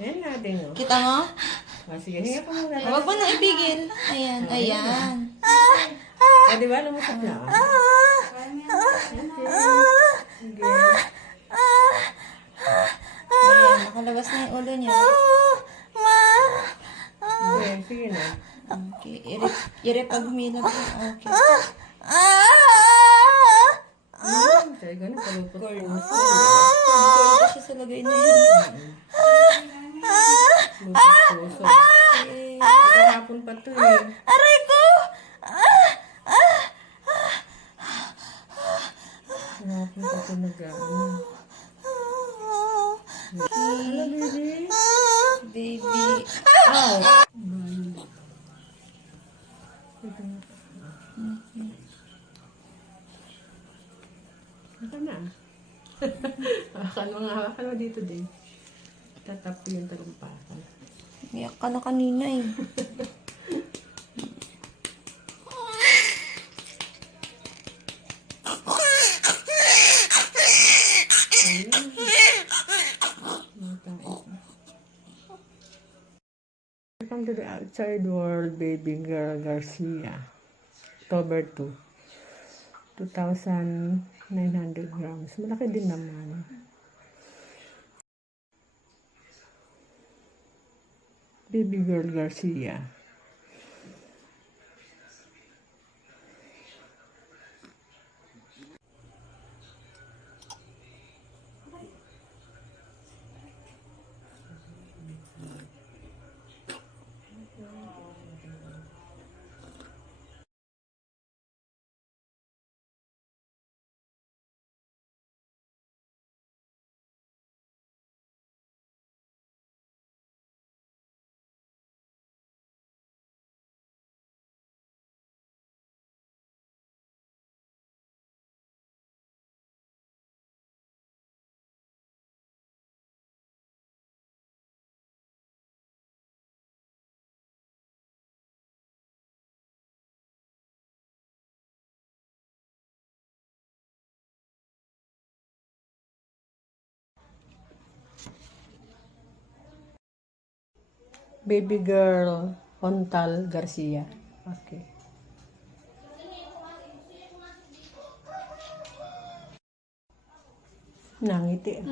Ayan natin, oh. Kita mo? Sige, hinga ka muna. Huwag mo na ipigil. Ayan, ayan. Di ba? Lumusap na. Ayan, nakalabas na yung ulo niya. Okay, sige na. Okay, irepagmila po. Okay. Sige, ganun. Palupot ko. Ito siya sa lagay na yan. Lupot puso. Kahapon pa to eh. Aray ko! Kahapon pa to nag-ano. Hello, baby. Baby. Ow! Ito na. Hawakan mo dito din. Tatap ko yung talumpakan. Iyak ka na kanina eh. Welcome to the outside world, baby girl Garcia. October 2. 2,900 grams. Malaki din naman. Baby girl Garcia. Baby girl Hontal Garcia. Okay. Nangiti.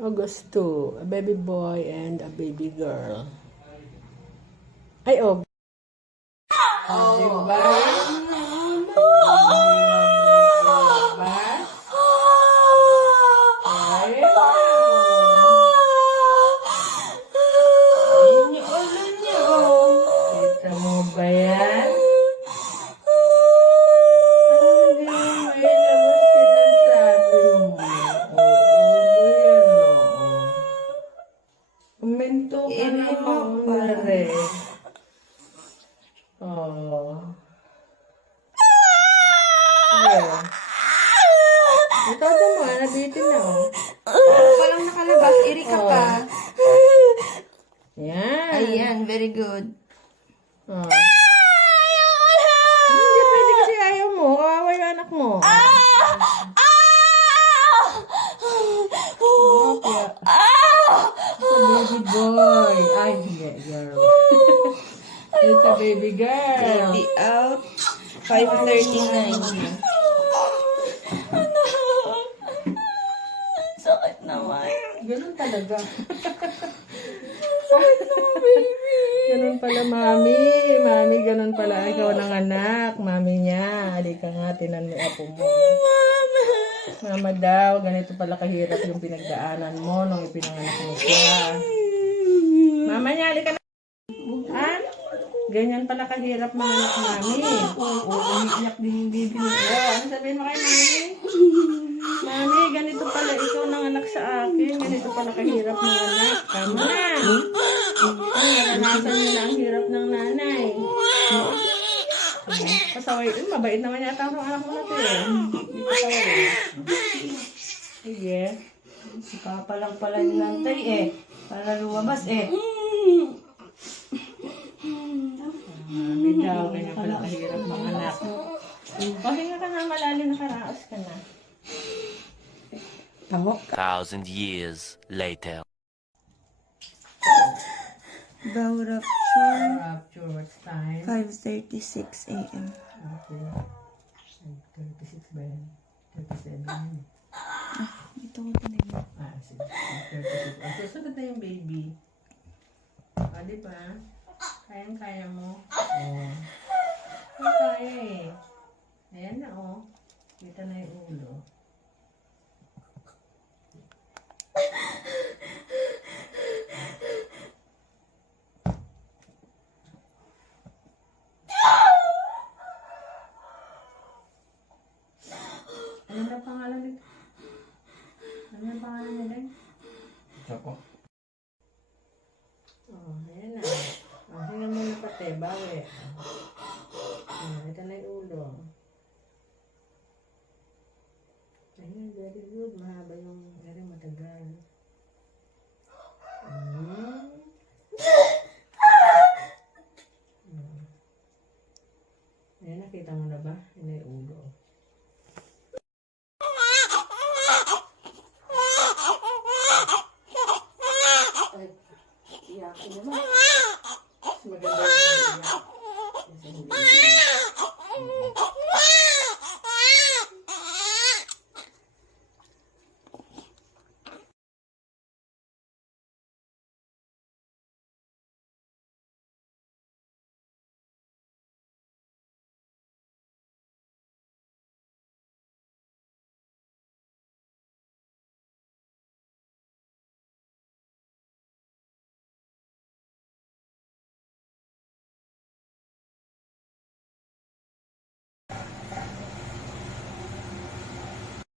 August 2, a baby boy and a baby girl. Ay, oh. Oh, diba? Kita mo ba yan? May labas sinasabi mo. Umento ka naman, Mare. Oh. Yeah. Ito mo, nabitin na, oh. Walang nakalabas, iri ka pa. Yan. Ayan, very good. Oh. Hindi pwede kasi ayaw mo. Kawawa yung anak mo. Oh, kaya. It's a baby boy. Ay, hindi, girl. It's a baby girl. Baby out. 5:39. Sakit naman. Ganun talaga. Sakit naman, baby. Ganun pala, mami. Mami, ganun pala. Ikaw ng anak. Mami niya. Halika nga, tinan mo yung apo mo. Mama daw, ganito pala kahirap yung pinagdaanan mo nung ipinanganak mo siya. Mama niya, halika na. Ha? Ganyan pala kahirap mga anak mami. Oo, umiiyak din yung baby mo. Ano sabihin mo kay mami? Mami, ganito pala ikaw ng anak sa akin. Ganito pala kahirap mga anak. Tama na. Naranasan niyo na ang hirap ng nanay. Pasaway. Mabait naman yata ang anak mo natin eh. Hindi pasaway. Sige. Kapalang pala yung nantay eh. Para lumabas eh. Mahirap mga anak. Pahinga ka na malalim, nakaraos ka na. Tango. 1,000 years later. Bow rupture. Rapture, what's time? 5:36 a.m. Okay. 36 ba yan? 37 yan. Ito ko din. Sige. 36. Susunod na yung baby. Di ba? Kayang-kaya mo. Kaya eh. Ayan na Kita na yung ulo. Ano na pangalan nito? Ano na pangalan nila? Choco. Ayan na. Tingnan mo na pati, bawi. Ito na yung ulo. Ayan, very good. Mahaba yung, very matagal. Ayan, nakita mo na ba? Ayan na yung ulo. Iyakin naman. Maganda yung iyak.